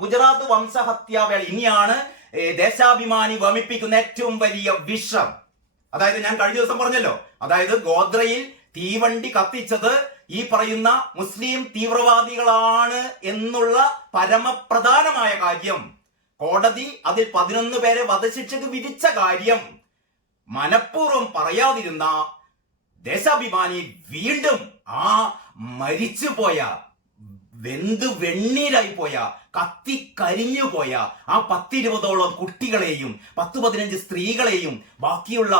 ഗുജറാത്ത് വംശഹത്യാവേള ഇനിയാണ് ദേശാഭിമാനി വമിപ്പിക്കുന്ന ഏറ്റവും വലിയ വിഷം. അതായത് ഞാൻ കഴിഞ്ഞ ദിവസം പറഞ്ഞല്ലോ, അതായത് ഗോദ്രയിൽ തീവണ്ടി കത്തിച്ചത് ഈ പറയുന്ന മുസ്ലിം തീവ്രവാദികളാണ് എന്നുള്ള പരമപ്രധാനമായ കാര്യം, കോടതി അതിൽ 11 പേരെ വധശിക്ഷയ്ക്ക് വിധിച്ച കാര്യം മനഃപൂർവ്വം പറയാതിരുന്ന ദേശാഭിമാനി വീണ്ടും ആ മരിച്ചുപോയ, വെണ്ണീരായി പോയ, കത്തിക്കരിഞ്ഞു പോയ ആ 10-20ഓളം കുട്ടികളെയും 10-15 സ്ത്രീകളെയും ബാക്കിയുള്ള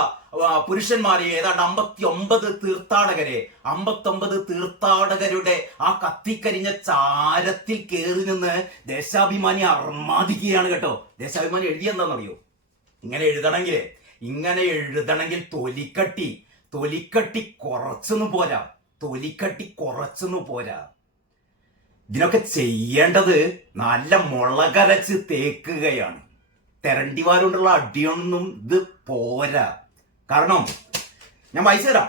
പുരുഷന്മാരെയും ഏതാണ്ട് 59 തീർത്ഥാടകരെ 59 തീർത്ഥാടകരുടെ ആ കത്തിക്കരിഞ്ഞ ചാരത്തിൽ കയറി നിന്ന് ദേശാഭിമാനി അർമാദിക്കുകയാണ് കേട്ടോ. ദേശാഭിമാനി എഴുതിയെന്താണെന്നറിയോ? ഇങ്ങനെ എഴുതണമെങ്കിൽ തൊലിക്കട്ടി കുറച്ചൊന്നും പോരാ. ഇതിനൊക്കെ ചെയ്യേണ്ടത് നല്ല മുളകരച്ച് തേക്കുകയാണ്. തെരണ്ടിവാരുകൊണ്ടുള്ള അടിയൊന്നും ഇത് പോരാ. കാരണം ഞാൻ വായിച്ചു തരാം.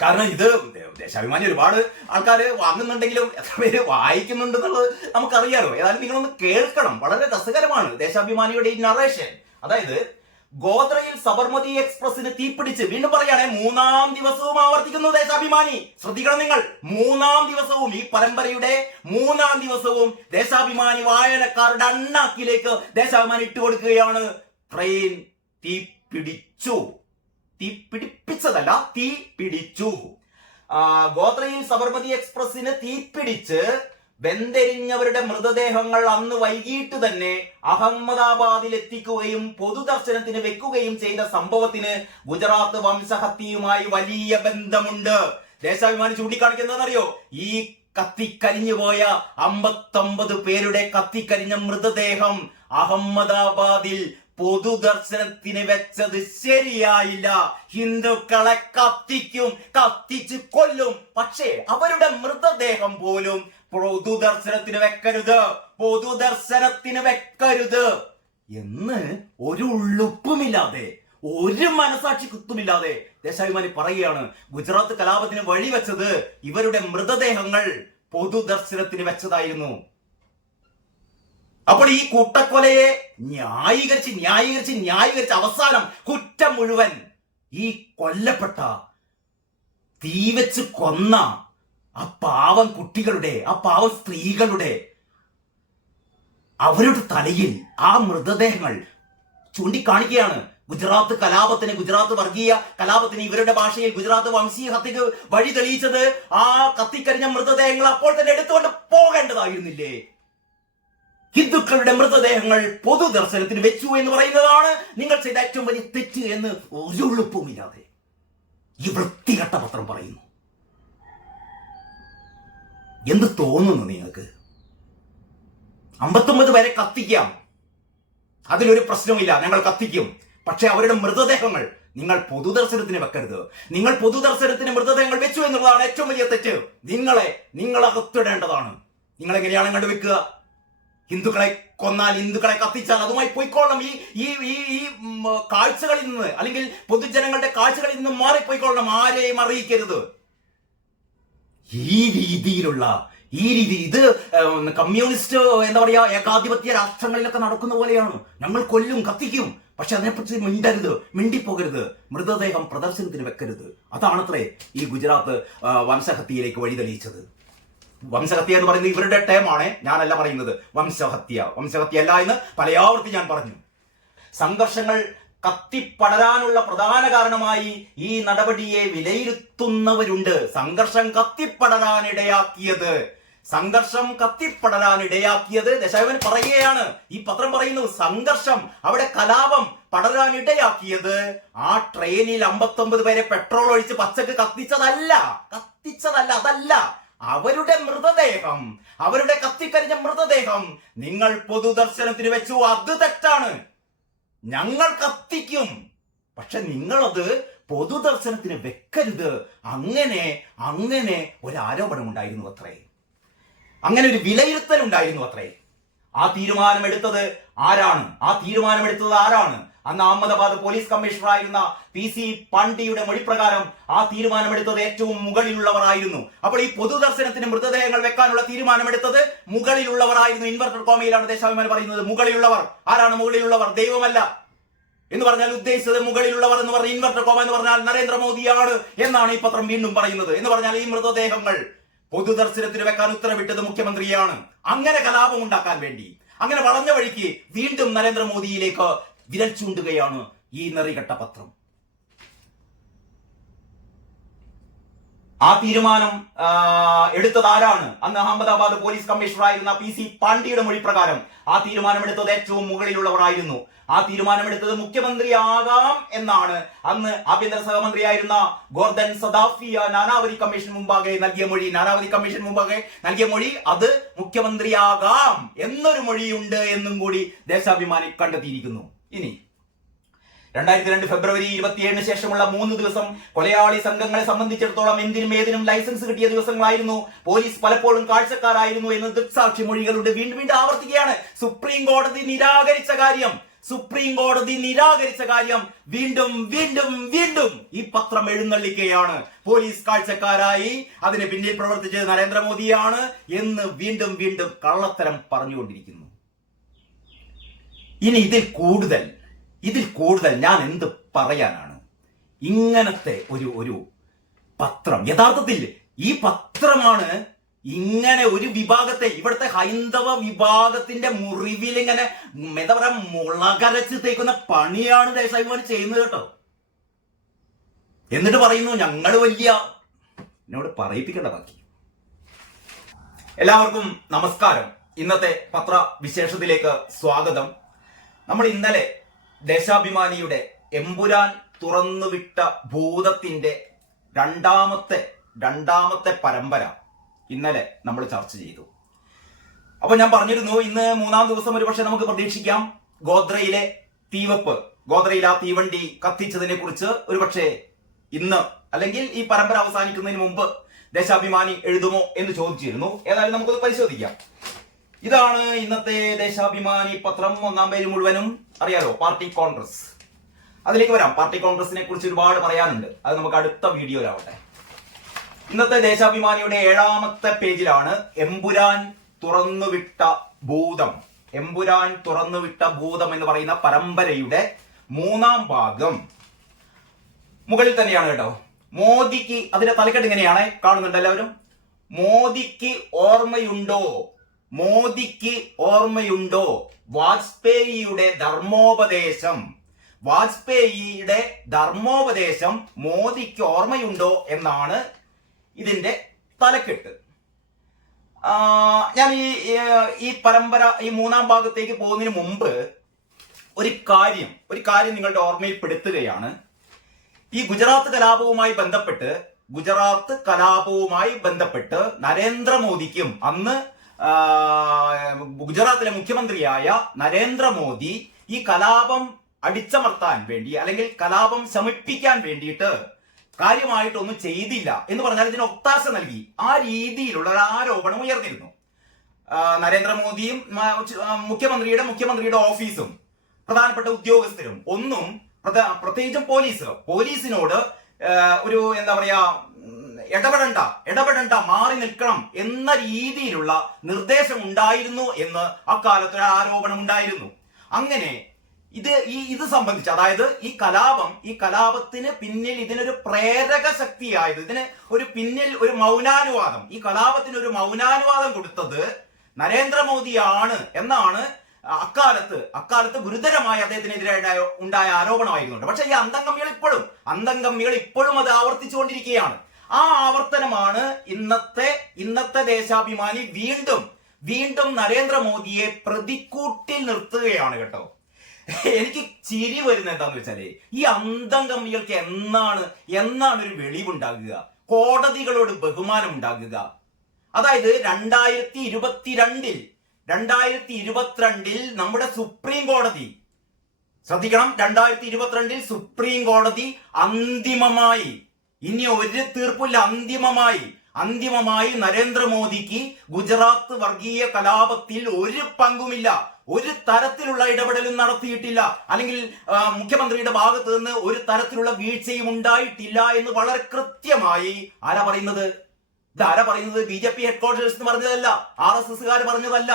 കാരണം ഇത് ദേശാഭിമാനി ഒരുപാട് ആൾക്കാർ വാങ്ങുന്നുണ്ടെങ്കിലും എത്ര പേര് വായിക്കുന്നുണ്ടെന്നുള്ളത് നമുക്കറിയാലോ. ഏതായാലും നിങ്ങളൊന്ന് കേൾക്കണം, വളരെ രസകരമാണ് ദേശാഭിമാനിയുടെ ഈ നറേഷൻ. അതായത് ഗോദ്രയിൽ സബർമതി എക്സ്പ്രസിന് തീപിടിച്ച്, വീണ്ടും പറയുകയാണെ 3-ാം ദിവസവും ആവർത്തിക്കുന്നു ദേശാഭിമാനി. ശ്രദ്ധിക്കണം നിങ്ങൾ, 3-ാം ദിവസവും, ഈ പരമ്പരയുടെ 3-ാം ദിവസവും ദേശാഭിമാനി വായനക്കാരുടെ അണ്ണാക്കിലേക്ക് ദേശാഭിമാനി ഇട്ടുകൊടുക്കുകയാണ്. ട്രെയിൻ തീപിടിച്ചു. ഗോദ്രയിൽ സബർമതി എക്സ്പ്രസിന് തീപിടിച്ച് വെന്തെരിഞ്ഞവരുടെ മൃതദേഹങ്ങൾ അന്ന് വൈകിട്ട് തന്നെ അഹമ്മദാബാദിൽ എത്തിക്കുകയും പൊതുദർശനത്തിന് വെക്കുകയും ചെയ്ത സംഭവത്തിന് ഗുജറാത്ത് വംശഹത്യയുമായി വലിയ ബന്ധമുണ്ട്. ദേശാഭിമാനി ചൂണ്ടിക്കാണിക്കുന്നതെന്നറിയോ? ഈ കത്തിക്കരിഞ്ഞു പോയ 59 പേരുടെ കത്തിക്കരിഞ്ഞ മൃതദേഹം അഹമ്മദാബാദിൽ പൊതുദർശനത്തിന് വെച്ചത് ശരിയായില്ല. ഹിന്ദുക്കളെ കത്തിച്ച് കൊല്ലും, പക്ഷേ അവരുടെ മൃതദേഹം പോലും പൊതുദർശനത്തിന് വെക്കരുത് എന്ന് ഒരു ഉള്ളുപ്പുമില്ലാതെ, ഒരു മനസാക്ഷി കുത്തുമില്ലാതെ ദേശാഭിമാനി പറയുകയാണ്. ഗുജറാത്ത് കലാപത്തിന് വഴിവെച്ചത് ഇവരുടെ മൃതദേഹങ്ങൾ പൊതുദർശനത്തിന് വെച്ചതായിരുന്നു. അപ്പോൾ ഈ കൂട്ടക്കൊലയെ ന്യായീകരിച്ച് അവസാനം കുറ്റം മുഴുവൻ ഈ കൊല്ലപ്പെട്ട, തീവെച്ച് കൊന്ന ആ പാവം കുട്ടികളുടെ, ആ പാവം സ്ത്രീകളുടെ, അവരുടെ തലയിൽ ആ മൃതദേഹങ്ങൾ ചൂണ്ടിക്കാണിക്കുകയാണ്. ഗുജറാത്ത് കലാപത്തിന്, ഗുജറാത്ത് വർഗീയ കലാപത്തിന് ഇവരുടെ ഭാഷയിൽ ഗുജറാത്ത് വംശീയ ഹത്യക്ക് വഴി തെളിയിച്ചത് ആ കത്തിക്കരിഞ്ഞ മൃതദേഹങ്ങൾ അപ്പോൾ തന്നെ എടുത്തുകൊണ്ട് പോകേണ്ടതായിരുന്നില്ലേ? ഹിന്ദുക്കളുടെ മൃതദേഹങ്ങൾ പൊതുദർശനത്തിന് വെച്ചു എന്ന് പറയുന്നതാണ് നിങ്ങൾ ചെയ്ത ഏറ്റവും വലിയ തെറ്റ് എന്ന് ഒരു ഉളുപ്പുമില്ലാതെ ഈ വൃത്തികെട്ട പത്രം പറയുന്നു. എന്ത് തോന്നുന്നു നിങ്ങൾക്ക്? 59 പേരെ കത്തിക്കാം, അതിലൊരു പ്രശ്നവുമില്ല, ഞങ്ങൾ കത്തിക്കും. പക്ഷെ അവരുടെ മൃതദേഹങ്ങൾ നിങ്ങൾ പൊതുദർശനത്തിന് വെക്കരുത്. നിങ്ങൾ പൊതുദർശനത്തിന് മൃതദേഹങ്ങൾ വെച്ചു എന്നുള്ളതാണ് ഏറ്റവും വലിയ തെറ്റ്. നിങ്ങൾ അകത്തിടേണ്ടതാണ്. നിങ്ങൾ എങ്ങനെയാണ് കണ്ടുവെക്കുക? ഹിന്ദുക്കളെ കൊന്നാൽ, ഹിന്ദുക്കളെ കത്തിച്ചാൽ അതുമായി പോയിക്കൊള്ളണം. ഈ കാഴ്ചകളിൽ നിന്ന്, അല്ലെങ്കിൽ പൊതുജനങ്ങളുടെ കാഴ്ചകളിൽ നിന്ന് മാറിപ്പോയിക്കൊള്ളണം. ആരെയും അറിയിക്കരുത്. ഈ രീതി ഇത് കമ്മ്യൂണിസ്റ്റ് എന്താ പറയാ, ഏകാധിപത്യ രാഷ്ട്രങ്ങളിലൊക്കെ നടക്കുന്ന പോലെയാണ്. ഞങ്ങൾ കൊല്ലും, കത്തിക്കും, പക്ഷെ അതിനെപ്പറ്റി മിണ്ടിപ്പോകരുത്, മൃതദേഹം പ്രദർശനത്തിന് വെക്കരുത്. അതാണത്രേ ഈ ഗുജറാത്ത് വംശഹത്യയിലേക്ക് വഴി തെളിയിച്ചത്. വംശഹത്യ എന്ന് പറയുന്നത് ഇവരുടെ ടേമാണ്, ഞാനല്ല പറയുന്നത്. വംശഹത്യ അല്ല എന്ന് പലയാവർത്തി ഞാൻ പറഞ്ഞു. സംഘർഷങ്ങൾ കത്തിപ്പടരാനുള്ള പ്രധാന കാരണമായി ഈ നടപടിയെ വിലയിരുത്തുന്നവരുണ്ട്. സംഘർഷം കത്തിപ്പടരാനിടയാക്കിയത് ദേശാഭിമാനി പറയുകയാണ്. ഈ പത്രം പറയുന്നു, സംഘർഷം, അവിടെ കലാപം പടരാനിടയാക്കിയത് ആ ട്രെയിനിൽ 59 പേരെ പെട്രോൾ ഒഴിച്ച് പച്ചക്ക് കത്തിച്ചതല്ല. അതല്ല, അവരുടെ മൃതദേഹം, അവരുടെ കത്തിക്കരിഞ്ഞ മൃതദേഹം നിങ്ങൾ പൊതുദർശനത്തിന് വെച്ചു. അത് തെറ്റാണ്. ഞങ്ങൾ കത്തിക്കും, പക്ഷെ നിങ്ങളത് പൊതുദർശനത്തിന് വെക്കരുത്. അങ്ങനെ ഒരു ആരോപണം ഉണ്ടായിരുന്നു അത്രേ, അങ്ങനെ ഒരു വിലയിരുത്തൽ ഉണ്ടായിരുന്നു അത്രേ. ആ തീരുമാനമെടുത്തത് ആരാണ്? അന്ന് അഹമ്മദാബാദ് പോലീസ് കമ്മീഷണറായിരുന്ന PC പാണ്ഡ്യയുടെ മൊഴിപ്രകാരം ആ തീരുമാനമെടുത്തത് ഏറ്റവും മുകളിലുള്ളവർ ആയിരുന്നു. അപ്പോൾ ഈ പൊതുദർശനത്തിന് മൃതദേഹങ്ങൾ വെക്കാനുള്ള തീരുമാനമെടുത്തത് മുകളിലുള്ളവരായിരുന്നു. ഇൻവെർട്ടഡ് കോമയിലാണ് ദേശാഭിമാനി പറയുന്നത് മുകളിലുള്ളവർ. ആരാണ് മുകളിലുള്ളവർ? ദൈവമല്ല എന്ന് പറഞ്ഞാൽ ഉദ്ദേശിച്ചത് മുകളിലുള്ളവർ എന്ന് പറഞ്ഞ ഇൻവെർട്ടഡ് കോമ എന്ന് പറഞ്ഞാൽ നരേന്ദ്രമോദിയാണ് എന്നാണ് ഈ പത്രം വീണ്ടും പറയുന്നത്. എന്ന് പറഞ്ഞാൽ ഈ മൃതദേഹങ്ങൾ പൊതുദർശനത്തിന് വെക്കാൻ ഉത്തരവിട്ടത് മുഖ്യമന്ത്രിയാണ്. അങ്ങനെ കലാപം ഉണ്ടാക്കാൻ വേണ്ടി, അങ്ങനെ വളഞ്ഞ വഴിക്ക് വീണ്ടും നരേന്ദ്രമോദിയിലേക്ക് വിരൽ ചൂണ്ടുകയാണ് ഈ നെറികെട്ട പത്രം. ആ തീരുമാനം എടുത്തത് ആരാണ്? അന്ന് അഹമ്മദാബാദ് പോലീസ് കമ്മീഷണറായിരുന്ന PC പാണ്ഡ്യയുടെ മൊഴി പ്രകാരം ആ തീരുമാനമെടുത്തത് ഏറ്റവും മുകളിലുള്ളവരായിരുന്നു. ആ തീരുമാനമെടുത്തത് മുഖ്യമന്ത്രിയാകാം എന്നാണ് അന്ന് ആഭ്യന്തര സഹമന്ത്രിയായിരുന്ന ഗോർദൻ സദാഫിയ നാനാവതി കമ്മീഷൻ മുമ്പാകെ നൽകിയ മൊഴി. നാനാവതി കമ്മീഷൻ മുമ്പാകെ നൽകിയ മൊഴി അത് മുഖ്യമന്ത്രിയാകാം എന്നൊരു മൊഴിയുണ്ട് എന്നും കൂടി ദേശാഭിമാനി കണ്ടെത്തിയിരിക്കുന്നു. ഇനി 2002 ഫെബ്രുവരി 27 ശേഷമുള്ള 3 ദിവസം കൊലയാളി സംഘങ്ങളെ സംബന്ധിച്ചിടത്തോളം എന്തിനും ഏതിനും ലൈസൻസ് കിട്ടിയ ദിവസങ്ങളായിരുന്നു. പോലീസ് പലപ്പോഴും കാഴ്ചക്കാരായിരുന്നു എന്ന് ദൃക്സാക്ഷി മൊഴികളുണ്ട്. വീണ്ടും വീണ്ടും ആവർത്തിക്കുകയാണ്. സുപ്രീം കോടതി നിരാകരിച്ച കാര്യം വീണ്ടും വീണ്ടും വീണ്ടും ഈ പത്രം എഴുന്നള്ളിക്കുകയാണ്. പോലീസ് കാഴ്ചക്കാരായി, അതിന് പിന്നിൽ പ്രവർത്തിച്ചത് നരേന്ദ്രമോദിയാണ് എന്ന് വീണ്ടും വീണ്ടും കള്ളത്തരം പറഞ്ഞുകൊണ്ടിരിക്കുന്നു. ഇനി ഇതിൽ കൂടുതൽ ഞാൻ എന്ത് പറയാനാണ്? ഇങ്ങനത്തെ ഒരു പത്രം, യഥാർത്ഥത്തിൽ ഈ പത്രമാണ് ഇങ്ങനെ ഒരു വിഭാഗത്തെ, ഇവിടുത്തെ ഹൈന്ദവ വിഭാഗത്തിന്റെ മുറിവിൽ ഇങ്ങനെ എന്താ പറയാ മുളകരച്ച് തേക്കുന്ന പണിയാണ് ദേശാഭിമാനി ചെയ്യുന്നത് കേട്ടോ. എന്നിട്ട് പറയുന്നു ഞങ്ങൾ വലിയ, എന്നോട് പറയിപ്പിക്കേണ്ട ബാക്കി. എല്ലാവർക്കും നമസ്കാരം. ഇന്നത്തെ പത്ര വിശേഷത്തിലേക്ക് സ്വാഗതം. നമ്മൾ ഇന്നലെ ദേശാഭിമാനിയുടെ എമ്പുരാൻ തുറന്നുവിട്ട ഭൂതത്തിന്റെ രണ്ടാമത്തെ പരമ്പര ഇന്നലെ നമ്മൾ ചർച്ച ചെയ്തു. അപ്പൊ ഞാൻ പറഞ്ഞിരുന്നു ഇന്ന് 3-ാം ദിവസം ഒരുപക്ഷെ നമുക്ക് പ്രതീക്ഷിക്കാം ഗോദ്രയിലെ തീവെപ്പ്, ഗോദ്രയിൽ ആ തീവണ്ടി കത്തിച്ചതിനെ കുറിച്ച് ഒരുപക്ഷെ ഇന്ന് അല്ലെങ്കിൽ ഈ പരമ്പര അവസാനിക്കുന്നതിന് മുമ്പ് ദേശാഭിമാനി എഴുതുമോ എന്ന് ചോദിച്ചിരുന്നു. ഏതായാലും നമുക്കത് പരിശോധിക്കാം. ഇതാണ് ഇന്നത്തെ ദേശാഭിമാനി പത്രം. 1-ാം പേജ് മുഴുവനും അറിയാലോ, പാർട്ടി കോൺഗ്രസ്. അതിലേക്ക് വരാം. പാർട്ടി കോൺഗ്രസിനെ കുറിച്ച് ഒരുപാട് പറയാനുണ്ട്, അത് നമുക്ക് അടുത്ത വീഡിയോയിലാവട്ടെ. ഇന്നത്തെ ദേശാഭിമാനിയുടെ 7-ാമത്തെ പേജിലാണ് എമ്പുരാൻ തുറന്നുവിട്ട ഭൂതം. എമ്പുരാൻ തുറന്നുവിട്ട ഭൂതം എന്ന് പറയുന്ന പരമ്പരയുടെ 3-ാം ഭാഗം മുകളിൽ തന്നെയാണ് കേട്ടോ. മോദിക്ക്, അതിന്റെ തലക്കെട്ട് ഇങ്ങനെയാണ്, കാണുന്നുണ്ട് എല്ലാവരും. മോദിക്ക് ഓർമ്മയുണ്ടോ വാജ്പേയിയുടെ ധർമ്മോപദേശം മോദിക്ക് ഓർമ്മയുണ്ടോ എന്നാണ് ഇതിന്റെ തലക്കെട്ട്. ഞാൻ ഈ പരമ്പര, ഈ 3-ാം ഭാഗത്തേക്ക് പോകുന്നതിന് മുമ്പ് ഒരു കാര്യം നിങ്ങളുടെ ഓർമ്മയിൽപ്പെടുത്തുകയാണ്. ഈ ഗുജറാത്ത് കലാപവുമായി ബന്ധപ്പെട്ട് നരേന്ദ്രമോദിക്കും, അന്ന് ഗുജറാത്തിലെ മുഖ്യമന്ത്രിയായ നരേന്ദ്രമോദി ഈ കലാപം അടിച്ചമർത്താൻ വേണ്ടി അല്ലെങ്കിൽ കലാപം ശമിപ്പിക്കാൻ വേണ്ടിയിട്ട് കാര്യമായിട്ടൊന്നും ചെയ്തില്ല എന്ന് പറഞ്ഞാൽ ഇതിന് ഒത്താശ നൽകി. ആ രീതിയിലുള്ള ഒരു ആരോപണം ഉയർന്നിരുന്നു. നരേന്ദ്രമോദിയും മുഖ്യമന്ത്രിയുടെ ഓഫീസും പ്രധാനപ്പെട്ട ഉദ്യോഗസ്ഥരും ഒന്നും, പ്രത്യേകിച്ചും പോലീസിനോട് ഒരു എന്താ പറയാ ഇടപെടണ്ട, മാറി നിൽക്കണം എന്ന രീതിയിലുള്ള നിർദ്ദേശം ഉണ്ടായിരുന്നു എന്ന് അക്കാലത്ത് ഒരു ആരോപണം ഉണ്ടായിരുന്നു. അങ്ങനെ ഇത് സംബന്ധിച്ച്, അതായത് ഈ കലാപത്തിന് പിന്നിൽ ഇതിനൊരു പ്രേരക ശക്തിയായത്, ഇതിന് ഒരു പിന്നിൽ ഒരു മൗനാനുവാദം, ഈ കലാപത്തിന് ഒരു മൗനാനുവാദം കൊടുത്തത് നരേന്ദ്രമോദിയാണ് എന്നാണ് അക്കാലത്ത് ഗുരുതരമായ അദ്ദേഹത്തിനെതിരെ ഉണ്ടായ ആരോപണമായിരുന്നുണ്ട്. പക്ഷെ ഈ അന്തംഗമ്മികൾ ഇപ്പോഴും അത് ആവർത്തിച്ചുകൊണ്ടിരിക്കുകയാണ്. ആ ആവർത്തനമാണ് ഇന്നത്തെ ദേശാഭിമാനി വീണ്ടും നരേന്ദ്രമോദിയെ പ്രതിക്കൂട്ടിൽ നിർത്തുകയാണ് കേട്ടോ. എനിക്ക് ചിരി വരുന്നത് എന്താന്ന് വെച്ചാല്, ഈ അന്തംഗമ്മികൾക്ക് എന്നാണ് ഒരു വെളിവുണ്ടാകുക, കോടതികളോട് ബഹുമാനം ഉണ്ടാകുക? അതായത് 2022 നമ്മുടെ സുപ്രീം കോടതി, ശ്രദ്ധിക്കണം, 2022 സുപ്രീം കോടതി അന്തിമമായി, ഇനി ഒരു തീർപ്പില്ല, അന്തിമമായി നരേന്ദ്രമോദിക്ക് ഗുജറാത്ത് വർഗീയ കലാപത്തിൽ ഒരു പങ്കുമില്ല, ഒരു തരത്തിലുള്ള ഇടപെടലും നടത്തിയിട്ടില്ല, അല്ലെങ്കിൽ മുഖ്യമന്ത്രിയുടെ ഭാഗത്ത് നിന്ന് ഒരു തരത്തിലുള്ള വീഴ്ചയും ഉണ്ടായിട്ടില്ല എന്ന് വളരെ കൃത്യമായി ആരാ പറയുന്നത്? ഇതാരാ പറയുന്നത്? BJP ഹെഡ്ക്വാർട്ടേഴ്സ് പറഞ്ഞതല്ല, RSSകാർ പറഞ്ഞതല്ല,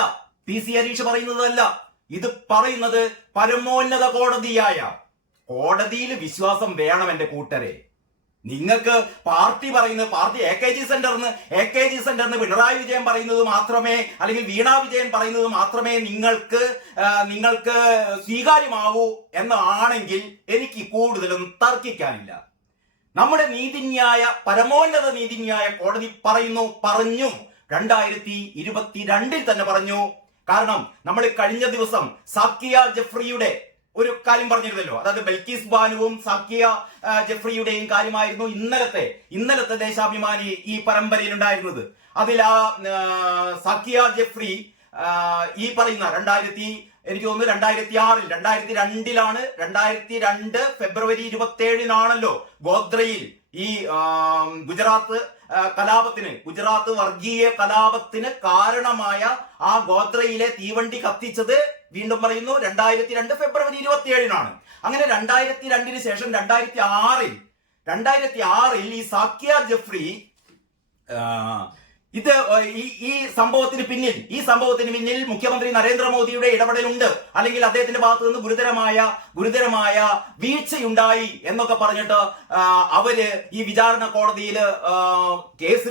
PC ഹരീഷ് പറയുന്നതല്ല. ഇത് പറയുന്നത് പരമോന്നത കോടതിയിൽ വിശ്വാസം വേണം എന്റെ കൂട്ടരെ. നിങ്ങൾക്ക് പാർട്ടി പറയുന്നത്, പാർട്ടി AKG സെന്ററിന് പിണറായി വിജയൻ പറയുന്നത് മാത്രമേ, അല്ലെങ്കിൽ വീണ വിജയൻ പറയുന്നത് മാത്രമേ നിങ്ങൾക്ക് സ്വീകാര്യമാവൂ എന്നാണെങ്കിൽ എനിക്ക് കൂടുതലൊന്നും തർക്കിക്കാനില്ല. നമ്മുടെ പരമോന്നത നീതിന്യായ കോടതി പറഞ്ഞു 2022 തന്നെ പറഞ്ഞു. കാരണം നമ്മൾ കഴിഞ്ഞ ദിവസം സാക്കിയ ജെഫ്രിയുടെ ഒരു കാര്യം പറഞ്ഞിരുന്നല്ലോ, അതായത് ബൽക്കീസ് ബാനുവും സാക്കിയ ജെഫ്രിയുടെയും കാര്യമായിരുന്നു ഇന്നലത്തെ ദേശാഭിമാനി ഈ പരമ്പരയിൽ ഉണ്ടായിരുന്നത്. അതിൽ സാക്കിയ ജെഫ്രി ഈ പറയുന്ന എനിക്ക് തോന്നുന്നു 2002 ഫെബ്രുവരി 27 ഗോദ്രയിൽ ഈ ഗുജറാത്ത് വർഗീയ കലാപത്തിന് കാരണമായ ആ ഗോദ്രയിലെ തീവണ്ടി കത്തിച്ചത്, വീണ്ടും പറയുന്നു, 2002 ഫെബ്രുവരി 27 അങ്ങനെ 2002 ശേഷം 2006 ഈ സാക്കിയ ജെഫ്രി ഈ സംഭവത്തിന് പിന്നിൽ മുഖ്യമന്ത്രി നരേന്ദ്രമോദിയുടെ ഇടപെടലുണ്ട്, അല്ലെങ്കിൽ അദ്ദേഹത്തിന്റെ ഭാഗത്ത് നിന്ന് ഗുരുതരമായ വീഴ്ചയുണ്ടായി എന്നൊക്കെ പറഞ്ഞിട്ട് അവര് ഈ വിചാരണ കോടതിയിൽ കേസ്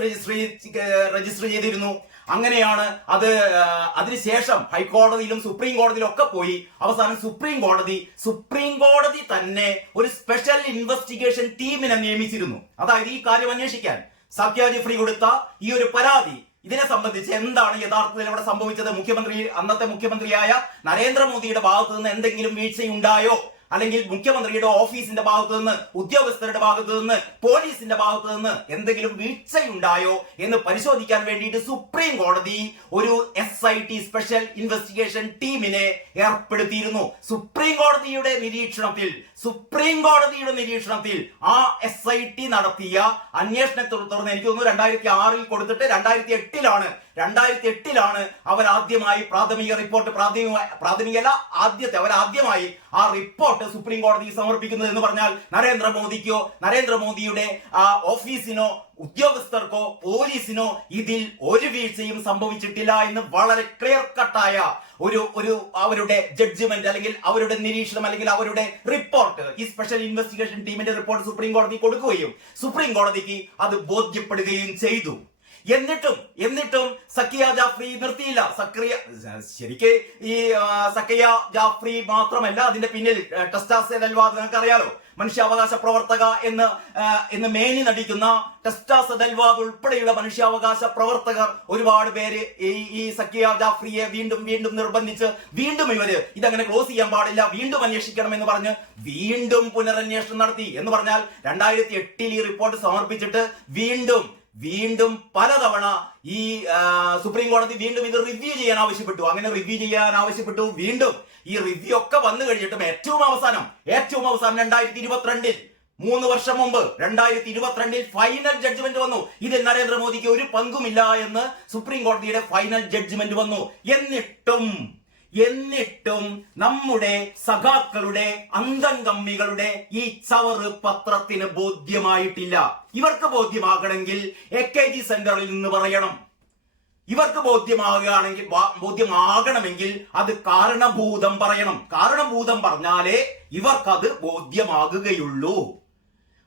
രജിസ്റ്റർ ചെയ്തിരുന്നു. അങ്ങനെയാണ് അതിനുശേഷം ഹൈക്കോടതിയിലും സുപ്രീം കോടതിയിലും ഒക്കെ പോയി അവസാനം സുപ്രീം കോടതി തന്നെ ഒരു സ്പെഷ്യൽ ഇൻവെസ്റ്റിഗേഷൻ ടീമിനെ നിയമിച്ചിരുന്നു. അതായത് ഈ കാര്യം അന്വേഷിക്കാൻ സാക്കിയ ജെഫ്രി കൊടുത്ത ഈ ഒരു പരാതി, ഇതിനെ സംബന്ധിച്ച് എന്താണ് യഥാർത്ഥത്തിൽ ഇവിടെ സംഭവിച്ചത്, അന്നത്തെ മുഖ്യമന്ത്രിയായ നരേന്ദ്രമോദിയുടെ ഭാഗത്ത് നിന്ന് എന്തെങ്കിലും വീഴ്ചയുണ്ടായോ, അല്ലെങ്കിൽ മുഖ്യമന്ത്രിയുടെ ഓഫീസിന്റെ ഭാഗത്ത് നിന്ന്, ഉദ്യോഗസ്ഥരുടെ ഭാഗത്ത് നിന്ന്, പോലീസിന്റെ ഭാഗത്ത് നിന്ന് എന്തെങ്കിലും വീഴ്ചയുണ്ടായോ എന്ന് പരിശോധിക്കാൻ വേണ്ടിയിട്ട് സുപ്രീം കോടതി ഒരു SIT സ്പെഷ്യൽ ഇൻവെസ്റ്റിഗേഷൻ ടീമിനെ ഏർപ്പെടുത്തിയിരുന്നു. സുപ്രീം കോടതിയുടെ നിരീക്ഷണത്തിൽ ആ SIT നടത്തിയ അന്വേഷണത്തെ തുടർന്ന് എനിക്ക് തോന്നുന്നു 2006 കൊടുത്തിട്ട് 2008 അവർ ആദ്യമായി ആദ്യമായി ആ റിപ്പോർട്ട് സുപ്രീം കോടതി സമർപ്പിക്കുന്നത്. എന്ന് പറഞ്ഞാൽ നരേന്ദ്രമോദിയുടെ ഓഫീസിനോ ഉദ്യോഗസ്ഥർക്കോ പോലീസിനോ ഇതിൽ ഒരു വീഴ്ചയും സംഭവിച്ചിട്ടില്ല എന്ന് വളരെ ക്ലിയർ കട്ടായ അവരുടെ ജഡ്ജ്മെന്റ്, അല്ലെങ്കിൽ അവരുടെ നിരീക്ഷണം, അല്ലെങ്കിൽ അവരുടെ റിപ്പോർട്ട്, ഈ സ്പെഷ്യൽ ഇൻവെസ്റ്റിഗേഷൻ ടീമിന്റെ റിപ്പോർട്ട് സുപ്രീം കോടതി കൊടുക്കുകയും സുപ്രീം കോടതിക്ക് അത് ബോധ്യപ്പെടുകയും ചെയ്തു. എന്നിട്ടും സക്കിയ ജാഫ്രി നിർത്തിയില്ല. ശരിക്ക് ഈ സക്കിയ ജാഫ്രി മാത്രമല്ല, അതിന്റെ പിന്നിൽ ടെസ്റ്റാസ് എദൽവാദ്, നിങ്ങൾക്കറിയാലോ, മനുഷ്യാവകാശ പ്രവർത്തക എന്ന് മേനി നടിക്കുന്ന ടെസ്റ്റാസ് എദൽവാദ് ഉൾപ്പെടെയുള്ള മനുഷ്യാവകാശ പ്രവർത്തകർ ഒരുപാട് പേര് ഈ സക്കിയ ജാഫ്രിയെ വീണ്ടും നിർബന്ധിച്ച് ഇവര് ഇതങ്ങനെ ക്ലോസ് ചെയ്യാൻ പാടില്ല, വീണ്ടും അന്വേഷിക്കണം എന്ന് പറഞ്ഞ് വീണ്ടും പുനരന്വേഷണം നടത്തി. എന്ന് പറഞ്ഞാൽ 2008 ഈ റിപ്പോർട്ട് സമർപ്പിച്ചിട്ട് വീണ്ടും പലതവണ ഈ സുപ്രീം കോടതി വീണ്ടും ഇത് റിവ്യൂ ചെയ്യാൻ ആവശ്യപ്പെട്ടു. വീണ്ടും ഈ റിവ്യൂ ഒക്കെ വന്നു കഴിഞ്ഞിട്ടും ഏറ്റവും അവസാനം 2022 3 വർഷം മുമ്പ് 2022 ഫൈനൽ ജഡ്ജ്മെന്റ് വന്നു. ഇതിൽ നരേന്ദ്രമോദിക്ക് ഒരു പങ്കുമില്ല എന്ന് സുപ്രീം കോടതിയുടെ ഫൈനൽ ജഡ്ജ്മെന്റ് വന്നു. എന്നിട്ടും നമ്മുടെ സഖാക്കളുടെ അന്തംകമ്മികളുടെ ഈ ചവറ് പത്രത്തിന് ബോധ്യമായിട്ടില്ല. ഇവർക്ക് ബോധ്യമാകണമെങ്കിൽ AKG സെന്ററിൽ നിന്ന് പറയണം. ഇവർക്ക് ബോധ്യമാകണമെങ്കിൽ അത് കാരണഭൂതം പറയണം. കാരണഭൂതം പറഞ്ഞാലേ ഇവർക്കത് ബോധ്യമാകുകയുള്ളൂ.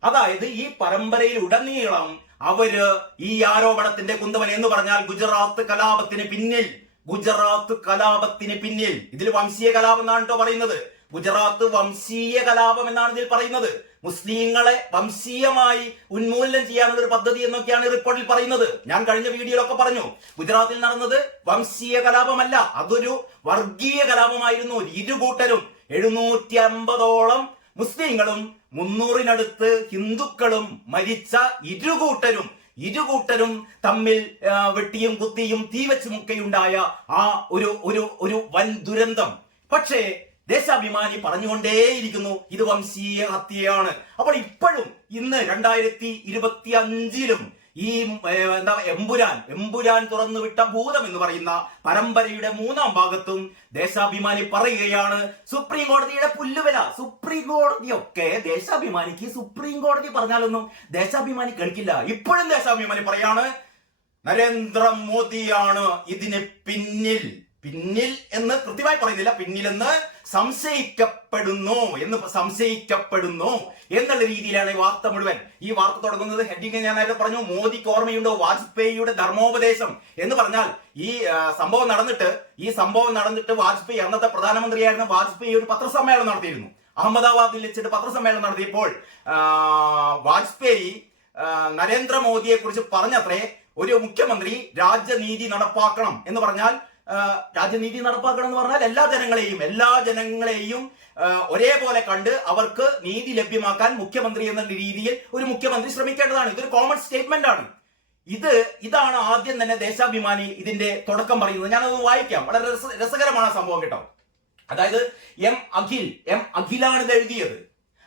അതായത് ഈ പരമ്പരയിൽ ഉടനീളം അവര് ഈ ആരോപണത്തിന്റെ കുന്തവൻ എന്ന് പറഞ്ഞാൽ ഗുജറാത്ത് കലാപത്തിന് പിന്നിൽ ഇതിൽ വംശീയ കലാപം എന്നാണ് കേട്ടോ പറയുന്നത്. ഗുജറാത്ത് വംശീയ കലാപം എന്നാണ് ഇതിൽ പറയുന്നത്. മുസ്ലിങ്ങളെ വംശീയമായി ഉന്മൂലനം ചെയ്യാനുള്ള ഒരു പദ്ധതി എന്നൊക്കെയാണ് റിപ്പോർട്ടിൽ പറയുന്നത്. ഞാൻ കഴിഞ്ഞ വീഡിയോയിലൊക്കെ പറഞ്ഞു, ഗുജറാത്തിൽ നടന്നത് വംശീയ കലാപമല്ല, അതൊരു വർഗീയ കലാപമായിരുന്നു. ഇരുകൂട്ടരും 750ഓളം മുസ്ലിങ്ങളും 300-നടുത്ത് ഹിന്ദുക്കളും മരിച്ച ഇരുകൂട്ടരും തമ്മിൽ വെട്ടിയും കുത്തിയും തീവച്ചുമൊക്കെയുണ്ടായ ആ ഒരു വൻ ദുരന്തം. പക്ഷേ ദേശാഭിമാനി പറഞ്ഞുകൊണ്ടേയിരിക്കുന്നു ഇത് വംശീയ ഹത്യയാണ്. അപ്പോൾ ഇപ്പോഴും ഇന്ന് 2025-ലും ഈ എന്താ എമ്പുരാൻ തുറന്നു വിട്ട ഭൂതം എന്ന് പറയുന്ന പരമ്പരയുടെ 3-ാം ഭാഗത്തും ദേശാഭിമാനി പറയുകയാണ് സുപ്രീം കോടതിയുടെ പുല്ലുവില. സുപ്രീം കോടതിയൊക്കെ ദേശാഭിമാനിക്ക് സുപ്രീം കോടതി പറഞ്ഞാലൊന്നും ദേശാഭിമാനി കേൾക്കില്ല. ഇപ്പോഴും ദേശാഭിമാനി പറയാണ് നരേന്ദ്രമോദിയാണ് ഇതിന് പിന്നിൽ എന്ന് കൃത്യമായി പറയുന്നില്ല, പിന്നിലെന്ന് സംശയിക്കപ്പെടുന്നു എന്നുള്ള രീതിയിലാണ് ഈ വാർത്ത മുഴുവൻ. ഈ വാർത്ത തുടങ്ങുന്നത് ഹെഡിങ് ഞാൻ നേരത്തെ പറഞ്ഞു, മോദിക്ക് ഓർമ്മയുണ്ടോ വാജ്പേയിയുടെ ധർമ്മോപദേശം എന്ന് പറഞ്ഞാൽ ഈ സംഭവം നടന്നിട്ട് വാജ്പേയി, അന്നത്തെ പ്രധാനമന്ത്രിയായിരുന്ന വാജ്പേയി ഒരു പത്രസമ്മേളനം നടത്തിയിരുന്നു. അഹമ്മദാബാദിൽ വെച്ചിട്ട് പത്രസമ്മേളനം നടത്തിയപ്പോൾ വാജ്പേയി നരേന്ദ്രമോദിയെ കുറിച്ച് പറഞ്ഞത്രേ, ഒരു മുഖ്യമന്ത്രി രാജ്യനീതി നടപ്പാക്കണം എന്ന് പറഞ്ഞാൽ എല്ലാ ജനങ്ങളെയും ഒരേപോലെ കണ്ട് അവർക്ക് നീതി ലഭ്യമാക്കാൻ മുഖ്യമന്ത്രി എന്ന രീതിയിൽ ഒരു മുഖ്യമന്ത്രി ശ്രമിക്കേണ്ടതാണ്. ഇതൊരു കോമൺ സ്റ്റേറ്റ്മെന്റ് ആണ്. ഇതാണ് ആദ്യം തന്നെ ദേശാഭിമാനി ഇതിന്റെ തുടക്കം പറയുന്നത്. ഞാനത് വായിക്കാം. വളരെ രസകരമാണ് സംഭവം കേട്ടോ. അതായത് എം അഖിലാണ് ഇത് എഴുതിയത്.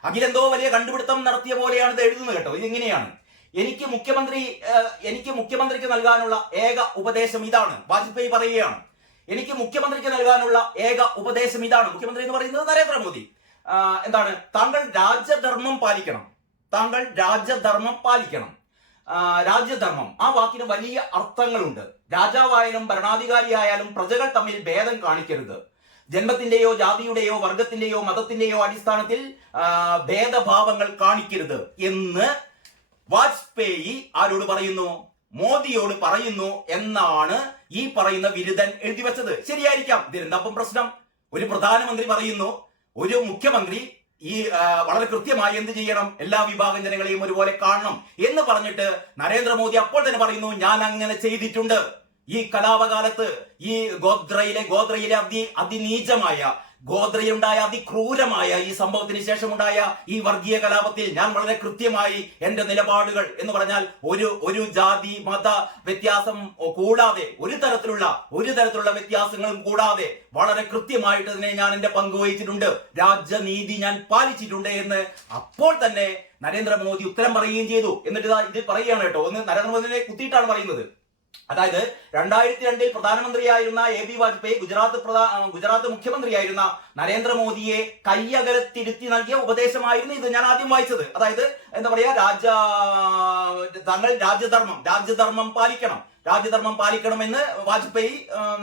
അഖിൽ എന്തോ വലിയ കണ്ടുപിടുത്തം നടത്തിയ പോലെയാണ് ഇത് എഴുതുന്നത് കേട്ടോ. ഇതിങ്ങനെയാണ്: എനിക്ക് മുഖ്യമന്ത്രിക്ക് നൽകാനുള്ള ഏക ഉപദേശം ഇതാണ്. വാജ്പേയി പറയുകയാണ്, എനിക്ക് മുഖ്യമന്ത്രിക്ക് നൽകാനുള്ള ഏക ഉപദേശം ഇതാണ്. മുഖ്യമന്ത്രി എന്ന് പറയുന്നത് നരേന്ദ്രമോദി. എന്താണ്? താങ്കൾ രാജ്യധർമ്മം പാലിക്കണം. രാജ്യധർമ്മം ആ വാക്കിന് വലിയ അർത്ഥങ്ങളുണ്ട്. രാജാവായാലും ഭരണാധികാരിയായാലും പ്രജകൾ തമ്മിൽ ഭേദം കാണിക്കരുത്. ജന്മത്തിന്റെയോ ജാതിയുടെയോ വർഗത്തിന്റെയോ മതത്തിന്റെയോ അടിസ്ഥാനത്തിൽ ഭേദഭാവങ്ങൾ കാണിക്കരുത് എന്ന് വാജ്പേയി ആരോട് പറയുന്നു? മോദിയോട് പറയുന്നു എന്നാണ് ഈ പറയുന്ന വിരുദ്ധൻ എഴുതി വെച്ചത്. ശരിയായിരിക്കാം. ഇതിനെന്താപ്പം പ്രശ്നം? ഒരു പ്രധാനമന്ത്രി പറയുന്നു, ഒരു മുഖ്യമന്ത്രി ഈ വളരെ കൃത്യമായി എന്ത് ചെയ്യണം? എല്ലാ വിഭാഗം ജനങ്ങളെയും ഒരുപോലെ കാണണം എന്ന് പറഞ്ഞിട്ട് നരേന്ദ്രമോദി അപ്പോൾ തന്നെ പറയുന്നു, ഞാൻ അങ്ങനെ ചെയ്തിട്ടുണ്ട്. ഈ കലാപകാലത്ത് ഈ ഗോദ്രയിലെ അതിനീചമായ ഗോദ്രയുണ്ടായ അതിക്രൂരമായ ഈ സംഭവത്തിന് ശേഷമുണ്ടായ ഈ വർഗീയ കലാപത്തിൽ ഞാൻ വളരെ കൃത്യമായി എന്റെ നിലപാടുകൾ എന്ന് പറഞ്ഞാൽ ഒരു ജാതി മത വ്യത്യാസം കൂടാതെ ഒരു തരത്തിലുള്ള വ്യത്യാസങ്ങളും കൂടാതെ വളരെ കൃത്യമായിട്ട് തന്നെ ഞാൻ എന്റെ പങ്കുവഹിച്ചിട്ടുണ്ട്. രാജ്യനീതി ഞാൻ പാലിച്ചിട്ടുണ്ട് എന്ന് അപ്പോൾ തന്നെ നരേന്ദ്രമോദി ഉത്തരം പറയുകയും ചെയ്തു. എന്നിട്ട് ഇത് പറയുകയാണ് കേട്ടോ. ഒന്ന് നരേന്ദ്രമോദിനെ കുത്തിയിട്ടാണ് പറയുന്നത്. അതായത് 2002 പ്രധാനമന്ത്രിയായിരുന്ന AB വാജ്പേയി ഗുജറാത്ത് മുഖ്യമന്ത്രിയായിരുന്ന നരേന്ദ്രമോദിയെ കയ്യകലത്തിരുത്തി നൽകിയ ഉപദേശമായിരുന്നു ഇത്. ഞാൻ ആദ്യം വായിച്ചത്. അതായത് എന്താ പറയാ, താങ്കൾ രാജ്യധർമ്മം പാലിക്കണമെന്ന് വാജ്പേയി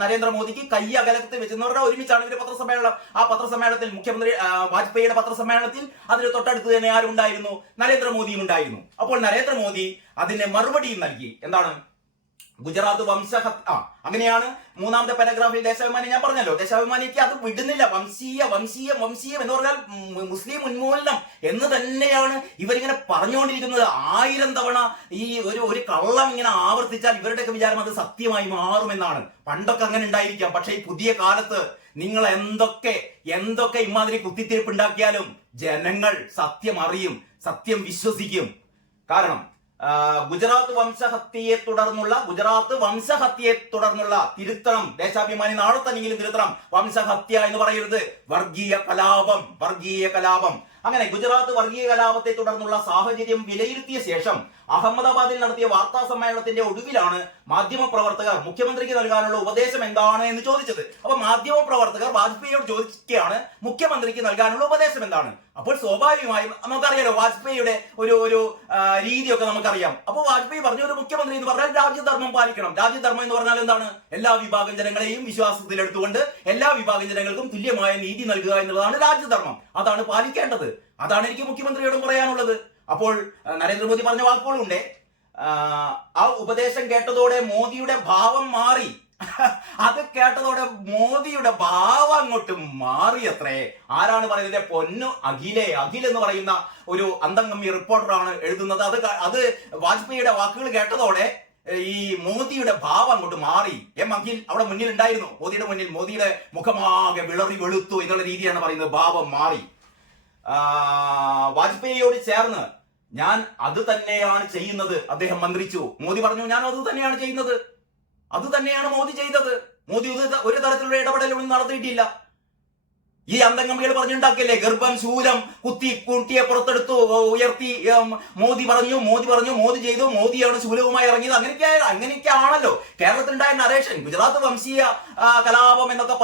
നരേന്ദ്രമോദിക്ക് കയ്യകലത്തിൽ വെച്ചെന്ന് പറഞ്ഞാൽ ഒരുമിച്ചാണ് ഇവര് പത്രസമ്മേളനത്തിൽ മുഖ്യമന്ത്രി വാജ്പേയിയുടെ പത്രസമ്മേളനത്തിൽ അതിന് തൊട്ടടുത്ത് തന്നെ ആരുണ്ടായിരുന്നു? നരേന്ദ്രമോദിയും ഉണ്ടായിരുന്നു. അപ്പോൾ നരേന്ദ്രമോദി അതിന് മറുപടിയും നൽകി. എന്താണ്? ഗുജറാത്ത് അങ്ങനെയാണ് 3-ാമത്തെ പാരഗ്രാഫിൽ ദേശാഭിമാനി ഞാൻ പറഞ്ഞല്ലോ. ദേശാഭിമാനിക്ക് അത് വിടുന്നില്ല. വംശീയം എന്ന് പറഞ്ഞാൽ മുസ്ലിം ഉന്മൂലനം എന്ന് തന്നെയാണ് ഇവരിങ്ങനെ പറഞ്ഞുകൊണ്ടിരിക്കുന്നത്. 1000 തവണ ഈ ഒരു കള്ളം ഇങ്ങനെ ആവർത്തിച്ചാൽ ഇവരുടെയൊക്കെ വിചാരം അത് സത്യമായി മാറുമെന്നാണ്. പണ്ടൊക്കെ അങ്ങനെ ഉണ്ടായിരിക്കാം. പക്ഷെ ഈ പുതിയ കാലത്ത് നിങ്ങൾ എന്തൊക്കെ ഇമാതിരി കുത്തിത്തിരിപ്പ് ഉണ്ടാക്കിയാലും ജനങ്ങൾ സത്യം അറിയും, സത്യം വിശ്വസിക്കും. കാരണം ഗുജറാത്ത് വംശഹത്യയെ തുടർന്നുള്ള തിരുത്തണം. ദേശാഭിമാനി നാളെ തന്നെങ്കിലും തിരുത്തണം. വംശഹത്യ എന്ന് പറയരുത്, വർഗീയ കലാപം. അങ്ങനെ ഗുജറാത്ത് വർഗീയ കലാപത്തെ തുടർന്നുള്ള സാഹചര്യം വിലയിരുത്തിയ ശേഷം അഹമ്മദാബാദിൽ നടത്തിയ വാർത്താ സമ്മേളനത്തിന്റെ ഒടുവിലാണ് മാധ്യമപ്രവർത്തകർ മുഖ്യമന്ത്രിക്ക് നൽകാനുള്ള ഉപദേശം എന്താണ് എന്ന് ചോദിച്ചത്. അപ്പൊ മാധ്യമപ്രവർത്തകർ വാജ്പേയിയോട് ചോദിക്കുകയാണ്, മുഖ്യമന്ത്രിക്ക് നൽകാനുള്ള ഉപദേശം എന്താണ്? അപ്പോൾ സ്വാഭാവികമായും നമുക്കറിയാലോ വാജ്പേയിയുടെ ഒരു രീതിയൊക്കെ നമുക്കറിയാം. അപ്പോൾ വാജ്പേയി പറഞ്ഞു, ഒരു മുഖ്യമന്ത്രി എന്ന് പറഞ്ഞാൽ രാജ്യധർമ്മം പാലിക്കണം. രാജ്യധർമ്മം എന്ന് പറഞ്ഞാൽ എന്താണ്? എല്ലാ വിഭാഗം ജനങ്ങളെയും വിശ്വാസത്തിലെടുത്തുകൊണ്ട് എല്ലാ വിഭാഗം ജനങ്ങൾക്കും തുല്യമായ നീതി നൽകുക എന്നുള്ളതാണ് രാജ്യധർമ്മം. അതാണ് പാലിക്കേണ്ടത്. അതാണ് എനിക്ക് മുഖ്യമന്ത്രിയോടും പറയാനുള്ളത്. അപ്പോൾ നരേന്ദ്രമോദി പറഞ്ഞ വാക്കുകളുണ്ട്. ആ ഉപദേശം കേട്ടതോടെ മോദിയുടെ ഭാവം മാറി. അത് കേട്ടതോടെ മോദിയുടെ ഭാവം അങ്ങോട്ട് മാറിയത്രേ. ആരാണ് പറയുന്നത്? പൊന്നു അഖിൽ എന്ന് പറയുന്ന ഒരു അന്തംഗമ്മി റിപ്പോർട്ടറാണ് എഴുതുന്നത്. അത് വാജ്പേയിയുടെ വാക്കുകൾ കേട്ടതോടെ ഈ മോദിയുടെ ഭാവം അങ്ങോട്ട് മാറി. അഖിൽ അവിടെ മുന്നിൽ ഉണ്ടായിരുന്നു. മോദിയുടെ മുഖമാകെ വിളറി വെളുത്തു എന്നുള്ള രീതിയാണ് പറയുന്നത്. ഭാവം മാറി. വാജ്പേയിയോട് ചേർന്ന് ഞാൻ അത് തന്നെയാണ് ചെയ്യുന്നത് അദ്ദേഹം മന്ത്രിച്ചു. മോദി പറഞ്ഞു, ഞാൻ അത് തന്നെയാണ് ചെയ്യുന്നത്. അത് തന്നെയാണ് മോദി ചെയ്തത്. മോദി ഒരു തരത്തിലുള്ള ഇടപെടലൊന്നും നടത്തിയിട്ടില്ല. ഈ അന്തംഗമ്പികൾ പറഞ്ഞുണ്ടാക്കിയല്ലേ? ഗർഭം ശൂലം കുത്തി കുട്ടിയെ പുറത്തെടുത്തു ഉയർത്തി. മോദി പറഞ്ഞു, മോദി ചെയ്തു, മോദിയാണ് ശൂലവുമായി ഇറങ്ങിയത്. അങ്ങനെയൊക്കെ ആണല്ലോ കേരളത്തിലുണ്ടായ നരേഷൻ. ഗുജറാത്ത് വംശീയ കലാപം എന്നൊക്കെ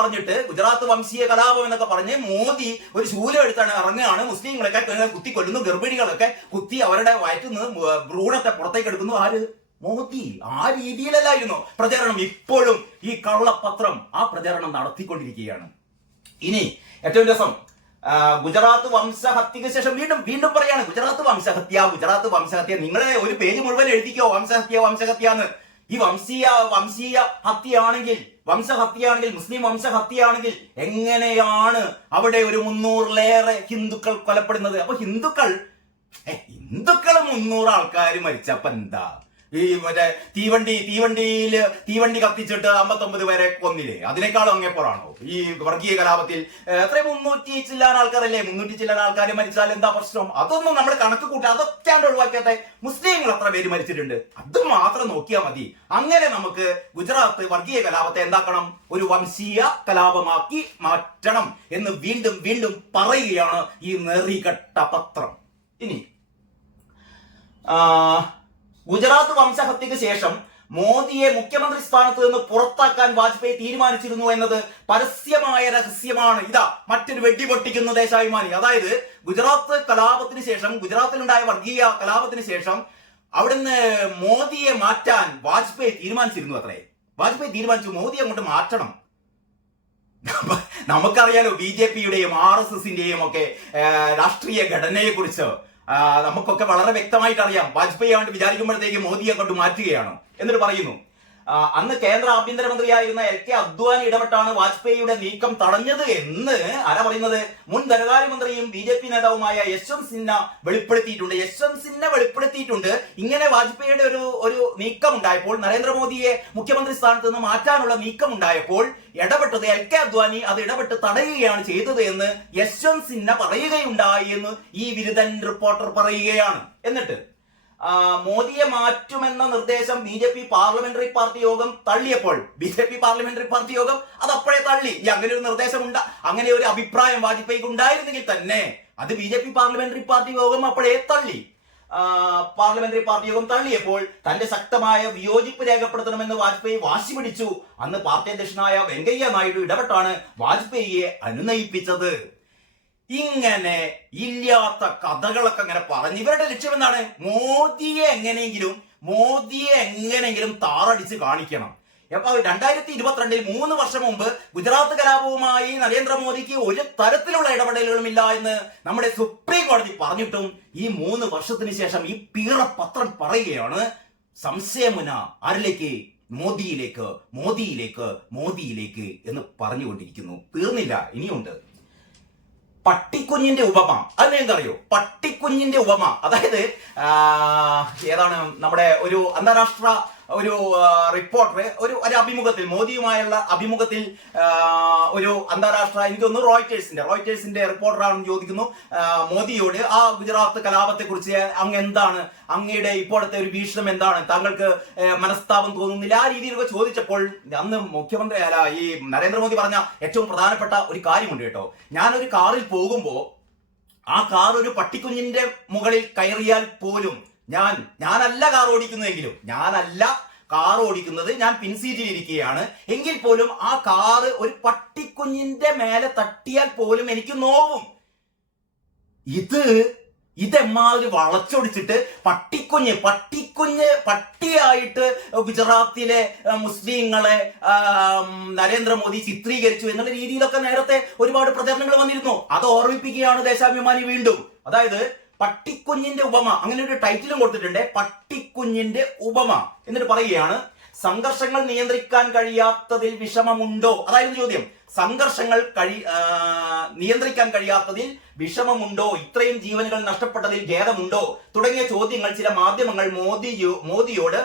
പറഞ്ഞ് മോദി ഒരു ശൂലം എടുത്താണ് ഇറങ്ങുകയാണ്. മുസ്ലിങ്ങളൊക്കെ കുത്തിക്കൊല്ലുന്നു, ഗർഭിണികളൊക്കെ കുത്തി അവരുടെ വയറ്റുനിന്ന് ഭ്രൂണത്തെ പുറത്തേക്ക് എടുക്കുന്നു. ആര്? മോദി. ആ രീതിയിലല്ലായിരുന്നു പ്രചരണം. ഇപ്പോഴും ഈ കള്ളപ്പത്രം ആ പ്രചരണം നടത്തിക്കൊണ്ടിരിക്കുകയാണ്. ഇനി ഏറ്റവും രസം, ഗുജറാത്ത് വംശഹത്യക്ക് ശേഷം വീണ്ടും പറയാണ് ഗുജറാത്ത് വംശഹത്യ. നിങ്ങളെ ഒരു പേജ് മുഴുവൻ എഴുതിക്കോ വംശഹത്യ. ഈ വംശീയ വംശഹത്യയാണെങ്കിൽ മുസ്ലിം വംശഹത്യയാണെങ്കിൽ എങ്ങനെയാണ് അവിടെ ഒരു 300-ലേറെ ഹിന്ദുക്കൾ കൊലപ്പെടുന്നത്? അപ്പൊ ഹിന്ദുക്കൾ 300 ആൾക്കാർ മരിച്ചപ്പോ എന്താ? ഈ മറ്റേ തീവണ്ടി കത്തിച്ചിട്ട് 59 പേരെ കൊന്നില്ലേ? അതിനേക്കാളും അങ്ങേപ്പുറാണോ ഈ വർഗീയ കലാപത്തിൽ? എത്ര 300 ചില്ലാൻ ആൾക്കാരല്ലേ? 300 ചില്ലാൻ ആൾക്കാർ മരിച്ചാൽ എന്താ പ്രശ്നം? അതൊന്നും നമ്മൾ കണക്ക് കൂട്ടി അതൊക്കെയാണ്ട് ഒഴിവാക്കാത്ത മുസ്ലിങ്ങൾ എത്ര പേര് മരിച്ചിട്ടുണ്ട് അത് മാത്രം നോക്കിയാൽ മതി. അങ്ങനെ നമുക്ക് ഗുജറാത്ത് വർഗീയ കലാപത്തെ എന്താക്കണം? ഒരു വംശീയ കലാപമാക്കി മാറ്റണം എന്ന് വീണ്ടും പറയുകയാണ് ഈ നെറികെട്ട പത്രം. ഇനി ഗുജറാത്ത് വംശഹത്യക്ക് ശേഷം മോദിയെ മുഖ്യമന്ത്രി സ്ഥാനത്ത് നിന്ന് പുറത്താക്കാൻ വാജ്പേയി തീരുമാനിച്ചിരുന്നു എന്നത് പരസ്യമായ രഹസ്യമാണ്. ഇതാ മറ്റൊരു വെടിപൊട്ടിക്കുന്ന ദേശാഭിമാനി. അതായത് ഗുജറാത്തിലുണ്ടായ വർഗീയ കലാപത്തിന് ശേഷം അവിടുന്ന് മോദിയെ മാറ്റാൻ വാജ്പേയി തീരുമാനിച്ചിരുന്നു. വാജ്പേയി തീരുമാനിച്ചു മോദിയെ അങ്ങോട്ട് മാറ്റണം. നമുക്കറിയാലോ BJP-യുടെയും RSSന്റെയും ഒക്കെ രാഷ്ട്രീയ ഘടനയെ കുറിച്ച് നമുക്കൊക്കെ വളരെ വ്യക്തമായിട്ട് അറിയാം. വാജ്പേയി ആണ്ട് വിചാരിക്കുമ്പോഴത്തേക്ക് മോദിയെ കൊണ്ട് മാറ്റുകയാണ് എന്നിട്ട് പറയുന്നു. അന്ന് കേന്ദ്ര ആഭ്യന്തരമന്ത്രിയായിരുന്ന LK അദ്വാനി ഇടപെട്ടാണ് വാജ്പേയിയുടെ നീക്കം തടഞ്ഞത് എന്ന് ആരാ പറയുന്നത്? മുൻ ധനകാര്യമന്ത്രിയും BJP നേതാവുമായ യശ്വന്ത് സിൻഹ വെളിപ്പെടുത്തിയിട്ടുണ്ട്. ഇങ്ങനെ വാജ്പേയിയുടെ ഒരു നീക്കം ഉണ്ടായപ്പോൾ, നരേന്ദ്രമോദിയെ മുഖ്യമന്ത്രി സ്ഥാനത്ത് നിന്ന് മാറ്റാനുള്ള നീക്കം ഉണ്ടായപ്പോൾ ഇടപെട്ടത് LK അദ്വാനി അത് ഇടപെട്ട് തടയുകയാണ് ചെയ്തത് എന്ന് യശ്വന്ത് സിൻഹ പറയുകയുണ്ടായി എന്ന് ഈ വിരുദ്ധൻ റിപ്പോർട്ടർ പറയുകയാണ്. എന്നിട്ട് മോദിയെ മാറ്റുമെന്ന നിർദ്ദേശം BJP പാർലമെന്ററി പാർട്ടി യോഗം തള്ളിയപ്പോൾ അത് അപ്പോഴേ തള്ളി. അങ്ങനെ ഒരു നിർദ്ദേശം അങ്ങനെ ഒരു അഭിപ്രായം വാജ്പേയിക്ക് ഉണ്ടായിരുന്നെങ്കിൽ തന്നെ അത് BJP പാർലമെന്ററി പാർട്ടി യോഗം അപ്പോഴേ തള്ളി. പാർലമെന്ററി പാർട്ടി യോഗം തള്ളിയപ്പോൾ തന്റെ ശക്തമായ വിയോജിപ്പ് രേഖപ്പെടുത്തണമെന്ന് വാജ്പേയി വാശി പിടിച്ചു. അന്ന് പാർട്ടി അധ്യക്ഷനായ വെങ്കയ്യ നായിഡു ഇടപെട്ടാണ് വാജ്പേയിയെ അനുനയിപ്പിച്ചത്. ഇങ്ങനെ ഇല്ലാത്ത കഥകളൊക്കെ അങ്ങനെ പറഞ്ഞ് ഇവരുടെ ലക്ഷ്യം എന്താണ്? മോദിയെ എങ്ങനെയെങ്കിലും താറടിച്ച് കാണിക്കണം. അപ്പൊ 2022 3 വർഷം മുമ്പ് ഗുജറാത്ത് കലാപവുമായി നരേന്ദ്രമോദിക്ക് ഒരു തരത്തിലുള്ള ഇടപെടലുകളും ഇല്ല എന്ന് നമ്മുടെ സുപ്രീം കോടതി പറഞ്ഞിട്ടും ഈ 3 വർഷത്തിന് ശേഷം ഈ പീറപ്പത്രം പറയുകയാണ് സംശയമുന ആരിലേക്ക്? മോദിയിലേക്ക് എന്ന് പറഞ്ഞുകൊണ്ടിരിക്കുന്നു. തീർന്നില്ല, ഇനിയുണ്ട്. പട്ടിക്കുഞ്ഞിന്റെ ഉപമ. അതെന്തറിയോ? പട്ടിക്കുഞ്ഞിന്റെ ഉപമ അതായത് ഏതാണ് നമ്മുടെ ഒരു അന്താരാഷ്ട്ര ഒരു റിപ്പോർട്ടർ ഒരു അഭിമുഖത്തിൽ, മോദിയുമായുള്ള അഭിമുഖത്തിൽ ഒരു അന്താരാഷ്ട്ര, എനിക്കൊന്ന് റോയിറ്റേഴ്സിന്റെ റിപ്പോർട്ടറാണെന്ന് ചോദിക്കുന്നു മോദിയോട്, ആ ഗുജറാത്ത് കലാപത്തെ കുറിച്ച് അങ്ങ് എന്താണ്, അങ്ങയുടെ ഇപ്പോഴത്തെ ഒരു വീക്ഷണം എന്താണ്, താങ്കൾക്ക് മനസ്താപം തോന്നുന്നില്ല, ആ രീതിയിലൊക്കെ ചോദിച്ചപ്പോൾ അന്ന് ഈ നരേന്ദ്രമോദി പറഞ്ഞ ഏറ്റവും പ്രധാനപ്പെട്ട ഒരു കാര്യമുണ്ട് കേട്ടോ. ഞാനൊരു കാറിൽ പോകുമ്പോ ആ കാർ ഒരു പട്ടിക്കുഞ്ഞിന്റെ മുകളിൽ കയറിയാൽ പോലും ഞാനല്ല കാർ ഓടിക്കുന്നത്, ഞാൻ പിൻസീറ്റിൽ ഇരിക്കുകയാണ്, എങ്കിൽ പോലും ആ കാറ് ഒരു പട്ടിക്കുഞ്ഞിന്റെ മേലെ തട്ടിയാൽ പോലും എനിക്ക് നോവും. ഇതെമ്മാതിരി വളച്ചൊടിച്ചിട്ട് പട്ടിയായിട്ട് ഗുജറാത്തിലെ മുസ്ലിങ്ങളെ നരേന്ദ്രമോദി ചിത്രീകരിച്ചു എന്നുള്ള രീതിയിലൊക്കെ നേരത്തെ ഒരുപാട് പ്രചരണങ്ങൾ വന്നിരുന്നു. അത് ഓർമ്മിപ്പിക്കുകയാണ് ദേശാഭിമാനി വീണ്ടും. അതായത് പട്ടിക്കുഞ്ഞിന്റെ ഉപമ, അങ്ങനെ ഒരു ടൈറ്റിലും കൊടുത്തിട്ടുണ്ട്, പട്ടിക്കുഞ്ഞിന്റെ ഉപമ. എന്നിട്ട് പറയുകയാണ്, സംഘർഷങ്ങൾ നിയന്ത്രിക്കാൻ കഴിയാത്തതിൽ വിഷമമുണ്ടോ? അതായിരുന്നു ചോദ്യം. സംഘർഷങ്ങൾ നിയന്ത്രിക്കാൻ കഴിയാത്തതിൽ വിഷമമുണ്ടോ? ഇത്രയും ജീവനുകൾ നഷ്ടപ്പെട്ടതിൽ ഖേദമുണ്ടോ? തുടങ്ങിയ ചോദ്യങ്ങൾ ചില മാധ്യമങ്ങൾ മോദിയോട്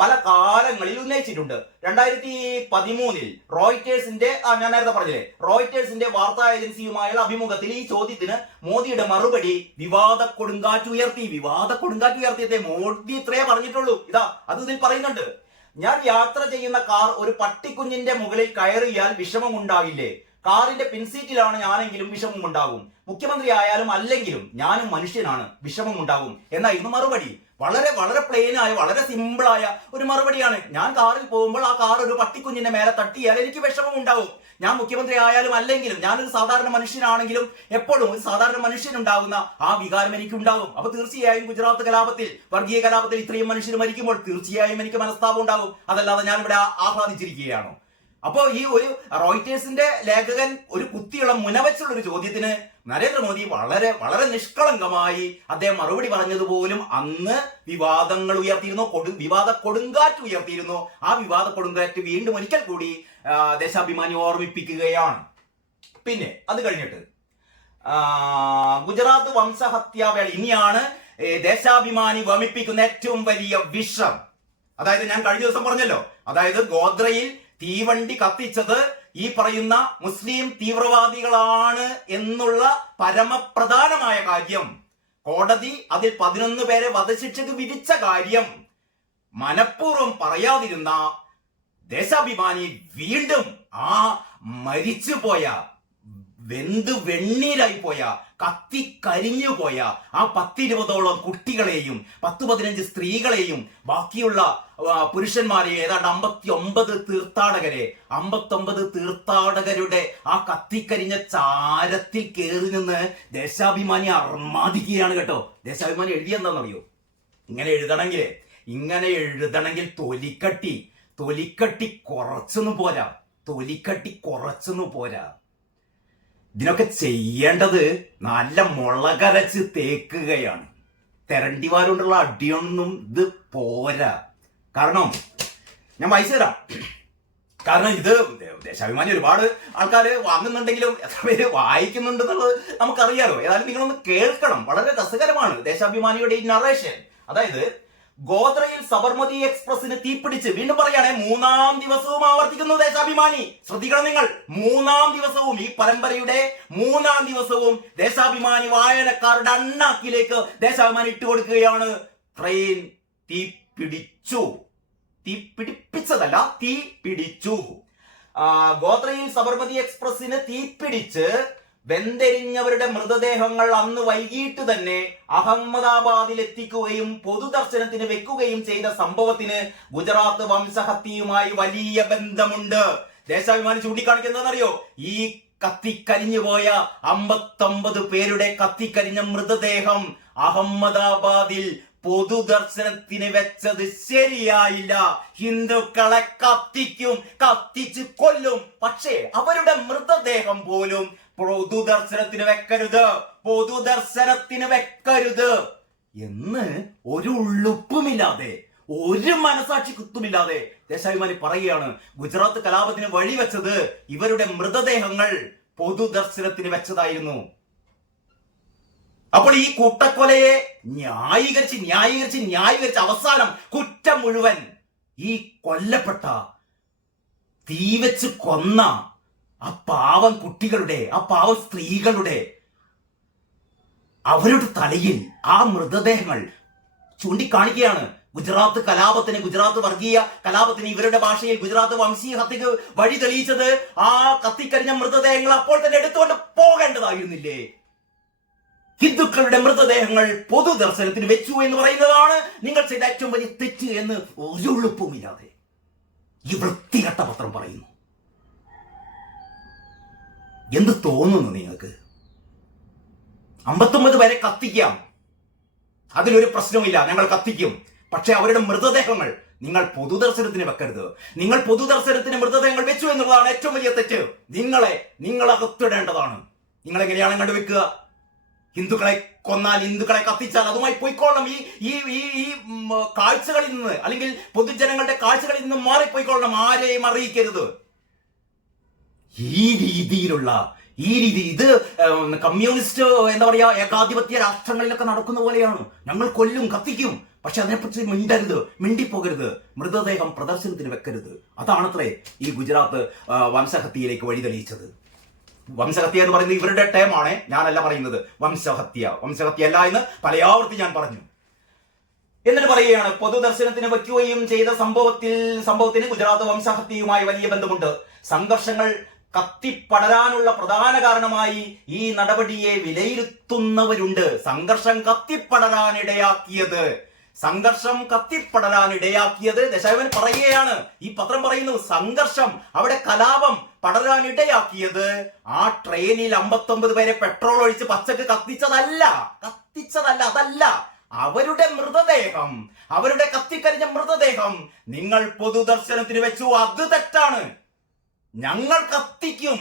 പല കാലങ്ങളിൽ ഉന്നയിച്ചിട്ടുണ്ട്. 2013 റോയിറ്റേഴ്സിന്റെ ഞാൻ നേരത്തെ പറഞ്ഞില്ലേ, റോയിറ്റേഴ്സിന്റെ വാർത്താ ഏജൻസിയുമായുള്ള അഭിമുഖത്തിൽ ഈ ചോദ്യത്തിന് മോദിയുടെ മറുപടി വിവാദ കൊടുങ്കാറ്റ് ഉയർത്തിയതേ മോദി ഇത്രയേ പറഞ്ഞിട്ടുള്ളൂ. അത് ഇതിൽ പറയുന്നുണ്ട്. ഞാൻ യാത്ര ചെയ്യുന്ന കാർ ഒരു പട്ടിക്കുഞ്ഞിന്റെ മുകളിൽ കയറിയാൽ വിഷമമുണ്ടാകില്ലേ? കാറിന്റെ പിൻസീറ്റിലാണ് ഞാനെങ്കിലും വിഷമം ഉണ്ടാകും. മുഖ്യമന്ത്രി ആയാലും അല്ലെങ്കിലും ഞാനും മനുഷ്യനാണ്, വിഷമം ഉണ്ടാകും എന്നായിരുന്നു മറുപടി. വളരെ വളരെ പ്ലെയിനായ വളരെ സിമ്പിളായ ഒരു മറുപടിയാണ്. ഞാൻ കാറിൽ പോകുമ്പോൾ ആ കാർ ഒരു പട്ടിക്കുഞ്ഞിന്റെ മേലെ തട്ടിയാൽ എനിക്ക് വിഷമം ഉണ്ടാവും. ഞാൻ മുഖ്യമന്ത്രി ആയാലും അല്ലെങ്കിലും ഞാനൊരു സാധാരണ മനുഷ്യനാണെങ്കിലും എപ്പോഴും ഒരു സാധാരണ മനുഷ്യനുണ്ടാകുന്ന ആ വികാരം എനിക്കുണ്ടാകും. അപ്പൊ തീർച്ചയായും ഗുജറാത്ത് കലാപത്തിൽ, വർഗീയ കലാപത്തിൽ ഇത്രയും മനുഷ്യർ മരിക്കുമ്പോൾ തീർച്ചയായും എനിക്ക് മനസ്താപം ഉണ്ടാകും. അതല്ലാതെ ഞാൻ ഇവിടെ ആഹ്ലാദിച്ചിരിക്കുകയാണോ? അപ്പോ ഈ ഒരു റോയിറ്റേഴ്സിന്റെ ലേഖകൻ ഒരു കുത്തിയുള്ള മുനവച്ചുള്ള ഒരു ചോദ്യത്തിന് നരേന്ദ്രമോദി വളരെ വളരെ നിഷ്കളങ്കമായി അദ്ദേഹം മറുപടി പറഞ്ഞതുപോലും അന്ന് വിവാദങ്ങൾ ഉയർത്തിയിരുന്നു, വിവാദ കൊടുങ്കാറ്റ് ഉയർത്തിയിരുന്നു. ആ വിവാദ കൊടുങ്കാറ്റ് വീണ്ടും ഒരിക്കൽ കൂടി ദേശാഭിമാനി ഓർമ്മിപ്പിക്കുകയാണ്. പിന്നെ അത് കഴിഞ്ഞിട്ട് ഗുജറാത്ത് വംശഹത്യാവേള ഇനിയാണ് ദേശാഭിമാനി വമിപ്പിക്കുന്ന ഏറ്റവും വലിയ വിഷം. അതായത് ഞാൻ കഴിഞ്ഞ ദിവസം പറഞ്ഞല്ലോ, അതായത് ഗോദ്രയിൽ തീവണ്ടി കത്തിച്ചത് ഈ പറയുന്ന മുസ്ലിം തീവ്രവാദികളാണ് എന്നുള്ള പരമപ്രധാനമായ കാര്യം, കോടതി അതിൽ 11 പേരെ വധശിക്ഷയ്ക്ക് വിധിച്ച കാര്യം മനഃപൂർവ്വം പറയാതിരുന്ന ദേശാഭിമാനി വീണ്ടും ആ മരിച്ചുപോയ, വെന്ത് വെണ്ണീരായി പോയ, കത്തിക്കരിഞ്ഞു പോയ ആ 10-20ഓളം കുട്ടികളെയും 10-15 സ്ത്രീകളെയും ബാക്കിയുള്ള പുരുഷന്മാരെയും ഏതാണ്ട് 59 തീർത്ഥാടകരെ, 59 തീർത്ഥാടകരുടെ ആ കത്തിക്കരിഞ്ഞ ചാരത്തിൽ കയറി നിന്ന് ദേശാഭിമാനി അർമാദിക്കുകയാണ് കേട്ടോ. ദേശാഭിമാനി എഴുതിയെന്താണെന്നറിയോ? ഇങ്ങനെ എഴുതണമെങ്കിൽ തൊലിക്കട്ടി കുറച്ചൊന്നും പോരാ. ഇതിനൊക്കെ ചെയ്യേണ്ടത് നല്ല മുളകരച്ച് തേക്കുകയാണ്. തെരണ്ടിവാരുകൊണ്ടുള്ള അടിയൊന്നും ഇത് പോരാ. കാരണം ഞാൻ വായിച്ചു തരാം. കാരണം ഇത് ദേശാഭിമാനി ഒരുപാട് ആൾക്കാർ വാങ്ങുന്നുണ്ടെങ്കിലും എത്ര പേര് വായിക്കുന്നുണ്ടെന്നുള്ളത് നമുക്കറിയാലോ. ഏതായാലും നിങ്ങളൊന്ന് കേൾക്കണം, വളരെ രസകരമാണ് ദേശാഭിമാനിയുടെ ഈ നറേഷൻ. അതായത് ഗോദ്രയിൽ സബർമതി എക്സ്പ്രസിന് തീപിടിച്ച്, വീണ്ടും പറയാണ്, 3-ാം ദിവസവും ആവർത്തിക്കുന്നു ദേശാഭിമാനി. ശ്രദ്ധിക്കണം നിങ്ങൾ, 3-ാം ദിവസവും, ഈ പരമ്പരയുടെ 3-ാം ദിവസവും ദേശാഭിമാനി വായനക്കാരുടെ അണ്ണാക്കിലേക്ക് ദേശാഭിമാനി ഇട്ടുകൊടുക്കുകയാണ്. ട്രെയിൻ തീപിടിച്ചു. ഗോദ്രയിൽ സബർമതി എക്സ്പ്രസിന് തീപിടിച്ച് വെന്തെരിഞ്ഞവരുടെ മൃതദേഹങ്ങൾ അന്ന് വൈകിട്ട് തന്നെ അഹമ്മദാബാദിൽ എത്തിക്കുകയും പൊതുദർശനത്തിന് വെക്കുകയും ചെയ്ത സംഭവത്തിന് ഗുജറാത്ത് വംശഹത്യയുമായി വലിയ ബന്ധമുണ്ട്. ദേശാഭിമാനി ചൂണ്ടിക്കാണിക്കുന്നതെന്നറിയോ? ഈ കത്തിക്കരിഞ്ഞുപോയ 59 പേരുടെ കത്തിക്കരിഞ്ഞ മൃതദേഹം അഹമ്മദാബാദിൽ പൊതുദർശനത്തിന് വെച്ചത് ശരിയായില്ല. ഹിന്ദുക്കളെ കത്തിച്ച് കൊല്ലും, പക്ഷേ അവരുടെ മൃതദേഹം പോലും പൊതുദർശനത്തിന് വെക്കരുത് എന്ന് ഒരു ഉള്ളുപ്പുമില്ലാതെ, ഒരു മനസാക്ഷി കുത്തുമില്ലാതെ ദേശാഭിമാനി പറയുകയാണ്. ഗുജറാത്ത് കലാപത്തിന് വഴിവെച്ചത് ഇവരുടെ മൃതദേഹങ്ങൾ പൊതുദർശനത്തിന് വെച്ചതായിരുന്നു. അപ്പോൾ ഈ കൂട്ടക്കൊലയെ ന്യായീകരിച്ച് അവസാനം കുറ്റം മുഴുവൻ ഈ കൊല്ലപ്പെട്ട, തീവെച്ച് കൊന്ന ആ പാവം കുട്ടികളുടെ, ആ പാവം സ്ത്രീകളുടെ, അവരുടെ തലയിൽ ആ മൃതദേഹങ്ങൾ ചൂണ്ടിക്കാണിക്കുകയാണ്. ഗുജറാത്ത് കലാപത്തിന്, ഗുജറാത്ത് വർഗീയ കലാപത്തിന് ഇവരുടെ ഭാഷയിൽ ഗുജറാത്ത് വംശീയ ഹത്യക്ക് വഴി തെളിയിച്ചത് ആ കത്തിക്കരിഞ്ഞ മൃതദേഹങ്ങൾ അപ്പോൾ തന്നെ എടുത്തുകൊണ്ട് പോകേണ്ടതായിരുന്നില്ലേ? ഹിന്ദുക്കളുടെ മൃതദേഹങ്ങൾ പൊതുദർശനത്തിന് വെച്ചു എന്ന് പറയുന്നതാണ് നിങ്ങൾ ചെയ്ത ഏറ്റവും വലിയ തെറ്റ് എന്ന് ഒരു ഉളുപ്പുമില്ലാതെ ഈ വൃത്തികെട്ട പത്രം പറയുന്നു. എന്ത് തോന്നുന്നു നിങ്ങൾക്ക്? 59 പേരെ കത്തിക്കാം, അതിലൊരു പ്രശ്നവുമില്ല, ഞങ്ങൾ കത്തിക്കും. പക്ഷെ അവരുടെ മൃതദേഹങ്ങൾ നിങ്ങൾ പൊതുദർശനത്തിന് വെക്കരുത്. നിങ്ങൾ പൊതുദർശനത്തിന് മൃതദേഹങ്ങൾ വെച്ചു എന്നുള്ളതാണ് ഏറ്റവും വലിയ തെറ്റ്. നിങ്ങൾ അകത്തിടേണ്ടതാണ്. നിങ്ങൾ എങ്ങനെയാണ് കണ്ടുവെക്കുക? ഹിന്ദുക്കളെ കൊന്നാൽ, ഹിന്ദുക്കളെ കത്തിച്ചാൽ അതുമായി പോയിക്കൊള്ളണം. ഈ കാഴ്ചകളിൽ നിന്ന്, അല്ലെങ്കിൽ പൊതുജനങ്ങളുടെ കാഴ്ചകളിൽ നിന്ന് മാറിപ്പോയിക്കൊള്ളണം. ആരെയും അറിയിക്കരുത്. ഈ രീതി ഇത് കമ്മ്യൂണിസ്റ്റ് എന്താ പറയാ, ഏകാധിപത്യ രാഷ്ട്രങ്ങളിലൊക്കെ നടക്കുന്ന പോലെയാണ്. ഞങ്ങൾ കൊല്ലും, കത്തിക്കും, പക്ഷെ അതിനെപ്പറ്റി മിണ്ടിപ്പോകരുത്, മൃതദേഹം പ്രദർശനത്തിന് വെക്കരുത്. അതാണത്രേ ഈ ഗുജറാത്ത് വംശഹത്യയിലേക്ക് വഴി തെളിയിച്ചത്. വംശഹത്യ എന്ന് പറയുന്നത് ഇവരുടെ ടേമാണ്, ഞാനല്ല പറയുന്നത്. വംശഹത്യ അല്ല എന്ന് പലയാവർത്തി ഞാൻ പറഞ്ഞു. എന്നിട്ട് പറയുകയാണ്, പൊതുദർശനത്തിന് വയ്ക്കുകയും ചെയ്ത സംഭവത്തിന് ഗുജറാത്ത് വംശഹത്യയുമായി വലിയ ബന്ധമുണ്ട്. സംഘർഷങ്ങൾ കത്തിപ്പടരാനുള്ള പ്രധാന കാരണമായി ഈ നടപടിയെ വിലയിരുത്തുന്നവരുണ്ട്. സംഘർഷം കത്തിപ്പടരാനിടയാക്കിയത് ദേശാഭിമാനി പറയുകയാണ്. ഈ പത്രം പറയുന്നു, സംഘർഷം, അവിടെ കലാപം പടരാനിടയാക്കിയത് ആ ട്രെയിനിൽ 59 പേരെ പെട്രോൾ ഒഴിച്ച് പച്ചക്ക് കത്തിച്ചതല്ല. അതല്ല അവരുടെ മൃതദേഹം, അവരുടെ കത്തിക്കരിഞ്ഞ മൃതദേഹം നിങ്ങൾ പൊതുദർശനത്തിന് വെച്ചു. അത് തെറ്റാണ്. ഞങ്ങൾ കത്തിക്കും,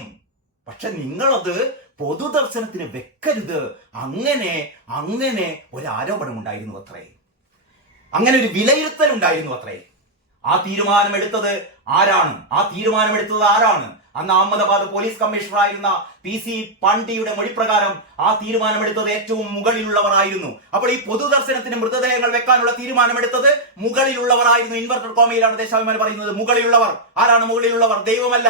പക്ഷെ നിങ്ങളത് പൊതുദർശനത്തിന് വെക്കരുത്. അങ്ങനെ ഒരു ആരോപണം ഉണ്ടായിരുന്നു അത്രേ. അങ്ങനെ ഒരു വിലയിരുത്തൽ ഉണ്ടായിരുന്നു അത്രേ. ആ തീരുമാനമെടുത്തത് ആരാണ്? അന്ന് അഹമ്മദാബാദ് പോലീസ് കമ്മീഷണറായിരുന്ന PC പാണ്ഡ്യയുടെ മൊഴിപ്രകാരം ആ തീരുമാനമെടുത്തത് ഏറ്റവും മുകളിലുള്ളവരായിരുന്നു. അപ്പോൾ ഈ പൊതുദർശനത്തിന് മൃതദേഹങ്ങൾ വെക്കാനുള്ള തീരുമാനമെടുത്തത് മുകളിലുള്ളവരായിരുന്നു. ഇൻവെർട്ടർ കോമയിലാണ് ദേശാഭിമാനി പറയുന്നത്. മുകളിലുള്ളവർ ആരാണ്? മുകളിലുള്ളവർ ദൈവമല്ല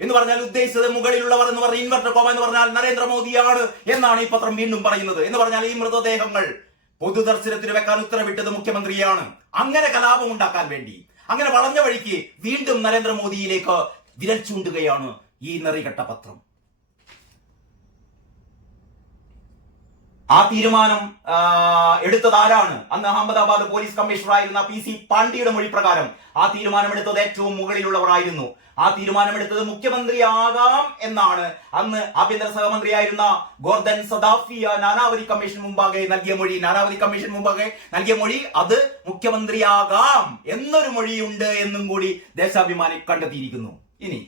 എന്ന് പറഞ്ഞാൽ ഉദ്ദേശിച്ചത് മുകളിലുള്ളവർ എന്ന് പറഞ്ഞ ഇൻവെർട്ടർ കോമ എന്ന് പറഞ്ഞാൽ നരേന്ദ്രമോദിയാണ് എന്നാണ് ഈ പത്രം വീണ്ടും പറയുന്നത്. എന്ന് പറഞ്ഞാൽ ഈ മൃതദേഹങ്ങൾ പൊതുദർശനത്തിന് വെക്കാൻ ഉത്തരവിട്ടത് മുഖ്യമന്ത്രിയാണ്. അങ്ങനെ കലാപം ഉണ്ടാക്കാൻ വേണ്ടി, അങ്ങനെ വളഞ്ഞ വഴിക്ക് വീണ്ടും നരേന്ദ്രമോദിയിലേക്ക് വിരൽ ചൂണ്ടുകയാണ് ഈ നെറികെട്ട പത്രം. ആ തീരുമാനം എടുത്തത് ആരാണ്? അന്ന് അഹമ്മദാബാദ് പോലീസ് കമ്മീഷണറായിരുന്ന PC പാണ്ഡ്യയുടെ മൊഴി പ്രകാരം ആ തീരുമാനമെടുത്തത് ഏറ്റവും മുകളിലുള്ളവരായിരുന്നു. ആ തീരുമാനമെടുത്തത് മുഖ്യമന്ത്രിയാകാം എന്നാണ് അന്ന് ആഭ്യന്തര സഹമന്ത്രിയായിരുന്ന ഗോർദൻ സദാഫിയ നാനാവതി കമ്മീഷൻ മുമ്പാകെ നൽകിയ മൊഴി. അത് മുഖ്യമന്ത്രിയാകാം എന്നൊരു മൊഴിയുണ്ട് എന്നും കൂടി ദേശാഭിമാനി കണ്ടെത്തിയിരിക്കുന്നു. ഇനി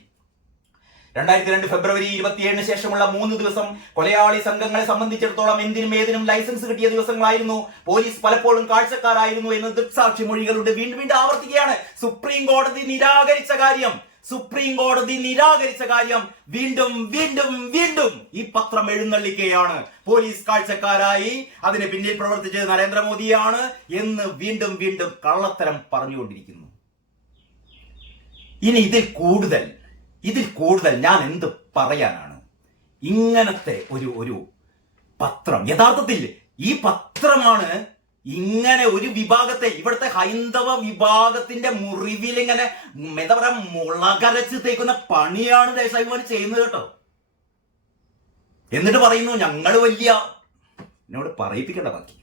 2002 ഫെബ്രുവരി 27 ശേഷമുള്ള 3 ദിവസം കൊലയാളി സംഘങ്ങളെ സംബന്ധിച്ചിടത്തോളം എന്തിനും ഏതിനും ലൈസൻസ് കിട്ടിയ ദിവസങ്ങളായിരുന്നു. പോലീസ് പലപ്പോഴും കാഴ്ചക്കാരായിരുന്നു എന്ന് ദൃക്സാക്ഷി മൊഴികളുണ്ട്. വീണ്ടും ആവർത്തിക്കുകയാണ്. സുപ്രീം കോടതി നിരാകരിച്ച കാര്യം വീണ്ടും ഈ പത്രം എഴുന്നള്ളിക്കുകയാണ്. പോലീസ് കാഴ്ചക്കാരായി, അതിന് പിന്നിൽ പ്രവർത്തിച്ചത് നരേന്ദ്രമോദിയാണ് എന്ന് വീണ്ടും കള്ളത്തരം പറഞ്ഞുകൊണ്ടിരിക്കുന്നു. ഇനി ഇതിൽ കൂടുതൽ ഞാൻ എന്ത് പറയാനാണ്? ഇങ്ങനത്തെ ഒരു പത്രം, യഥാർത്ഥത്തിൽ ഈ പത്രമാണ് ഇങ്ങനെ ഒരു വിഭാഗത്തെ, ഇവിടുത്തെ ഹൈന്ദവ വിഭാഗത്തിന്റെ മുറിവിൽ ഇങ്ങനെ എന്താ പറയാ മുളകരച്ച് തേക്കുന്ന പണിയാണ് ദേശാഭിമാനി ചെയ്യുന്നത് കേട്ടോ. എന്നിട്ട് പറയുന്നു ഞങ്ങൾ എന്നോട് പറയിപ്പിക്കേണ്ട ബാക്കി.